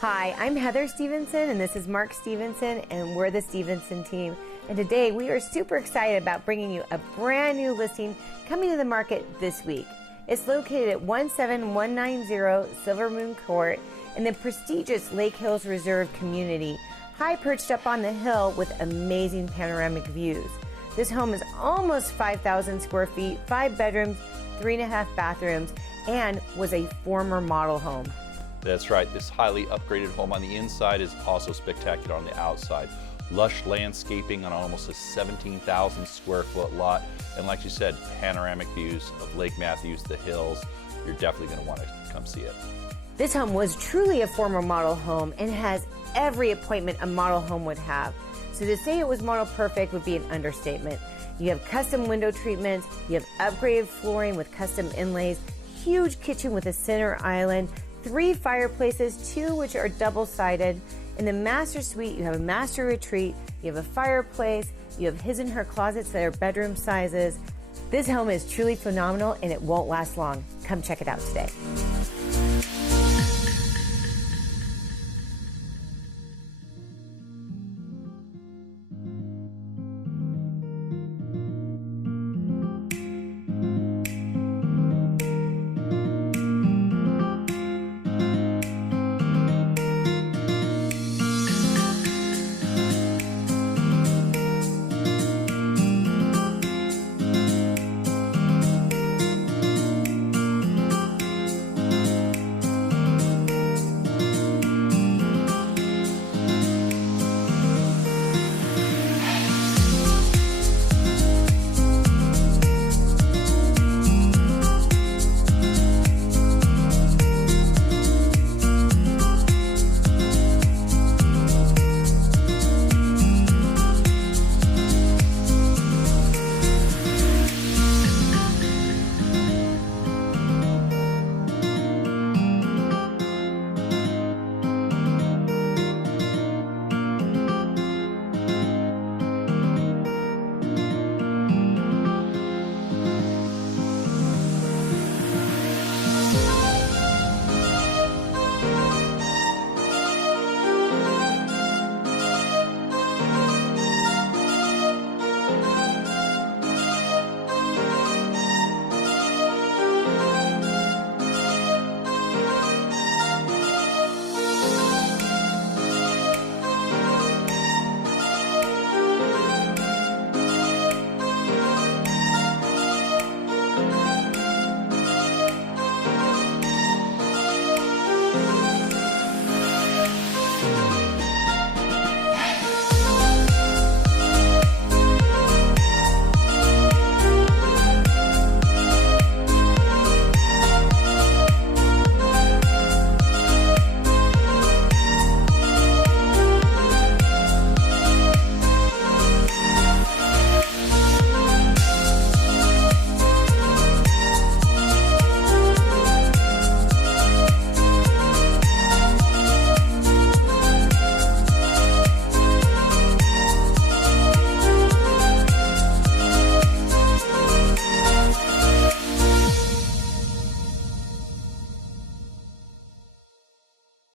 Hi, I'm Heather Stevenson, and this is Mark Stevenson, and we're the Stevenson team. And today we are super excited about bringing you a brand new listing coming to the market this week. It's located at 17190 Silver Moon Court in the prestigious Lake Hills Reserve community, high perched up on the hill with amazing panoramic views. This home is almost 5,000 square feet, 5 bedrooms, 3.5 bathrooms, and was a former model home. That's right, this highly upgraded home on the inside is also spectacular on the outside. Lush landscaping on almost a 17,000 square foot lot, and like you said, panoramic views of Lake Matthews, the hills. You're definitely going to want to come see it. This home was truly a former model home and has every appointment a model home would have. So to say it was model perfect would be an understatement. You have custom window treatments, you have upgraded flooring with custom inlays, huge kitchen with a center island, 3 fireplaces, 2 which are double-sided. In the master suite, you have a master retreat, you have a fireplace, you have his and her closets that are bedroom sizes. This home is truly phenomenal and it won't last long. Come check it out today.